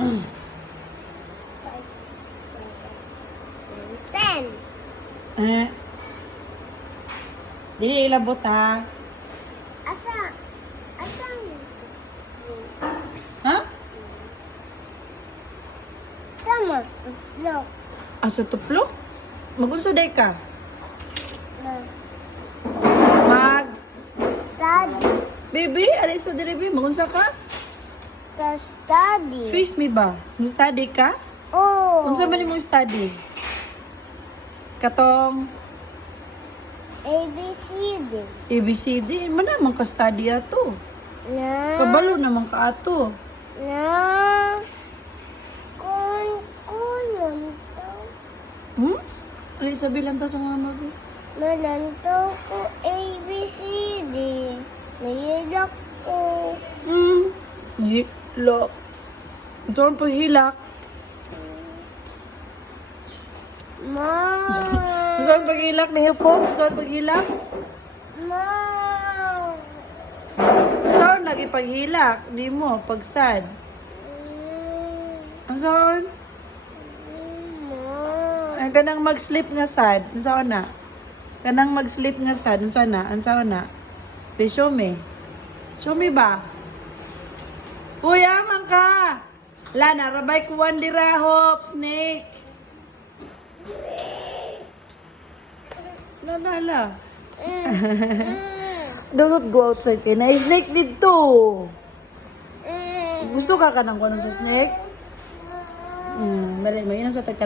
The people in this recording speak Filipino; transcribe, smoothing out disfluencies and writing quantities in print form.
10. Dili ilabot ha. Asa? Asang? Ha? Sama? Tutlo. Asa tuplo? Magunsa day ka? Na. Mag Study. Baby, ali sa diri bi, magunsa ka? Study. Face me ba? Study ka? Oh. Unsa man imong study? Katong ABCD. ABCD, man naman ka study ato. Na. Kabalo naman ka ato. Na. Kunon to. Ali sa bilang to sa mama bi. Malantaw ko ABCD. Nahilak ko. Hilak. Unsa pa hilak? Ma. Unsa pa hilak niyo po? Unsa pa hilak? Ma. Unsa lagi paghilak? Di mo pagsad. Unsa? Ma. Ang kanang mag-sleep nga sad. Unsa na? Kanang mag-sleep nga sad. Unsa na? Unsa na? Show me. Show me ba? Uy, amang ka! Lana, rabay kuwan dira, hop, snake. Lala. Do not go outside kay na snake dito. Gusto ka kanang kuno sa snake? Dali, may inom sa tagka.